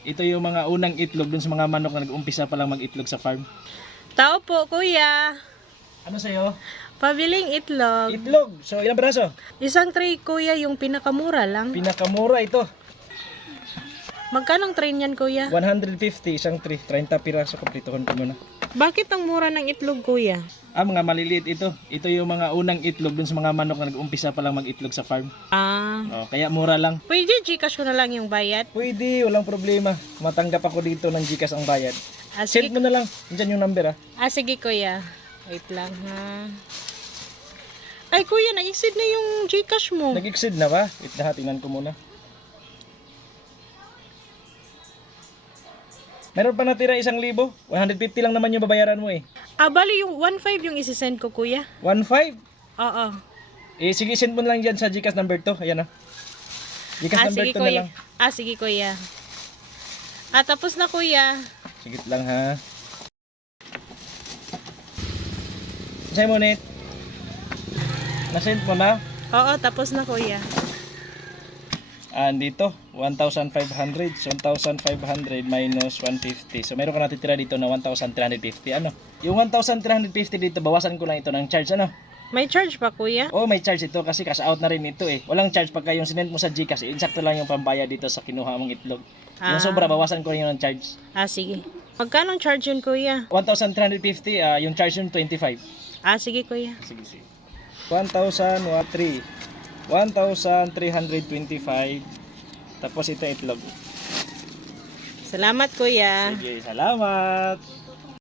Ito yung mga unang itlog dun sa mga manok na nag-umpisa pa lang mag-itlog sa farm. Tao po, kuya. Ano sa'yo? Pabiling itlog. Itlog. So, ilang braso? Isang tray, kuya, yung pinakamura lang. Pinakamura ito. Magkanong tray niyan, kuya? 150 isang tray. 30 piraso. Kumplituhan ko muna. Bakit ang mura ng itlog, kuya? Mga maliliit ito. Ito yung mga unang itlog dun sa mga manok na nag-umpisa pa lang mag-itlog sa farm. Kaya mura lang. Pwede Gcash ko na lang yung bayad? Pwede, walang problema. Matanggap ako dito ng Gcash ang bayad. Sige, Send mo na lang. Diyan yung number sige, kuya. Wait lang, ha. Ay, kuya, nag-exceed na yung Gcash mo. Nag-exceed na ba? Wait na, tingnan ko muna. Meron pa natira 1,000. 150 lang naman yung babayaran mo eh. Bali yung 1.5 yung isi-send ko, kuya. 1,500? Oo. Sige, send mo lang dyan sa Gcash number 2. Ayan Gcash number Sige, 2 na kuya. lang. Sige, kuya. Tapos na, kuya. Sigit lang ha. Sa'yo mo, Net. Nasend mo na? Oo, tapos na, kuya. Dito, 1,500. So, 1,500 minus 150. So, meron ka natitira dito na 1,350. Yung 1,350 dito, bawasan ko lang ito ng charge. May charge pa, kuya? May charge ito kasi cash out na rin ito eh. Walang charge pagka yung sinend mo sa Gcash. Insakto lang yung pambayad dito sa kinuha mong itlog. Yung sobra, bawasan ko rin yung charge. Sige. Magkano charge yun, kuya? 1,350, yung charge yun 25. Sige, kuya. Sige. 1,325. Tapos ito itlog. Salamat, kuya. Sige, salamat.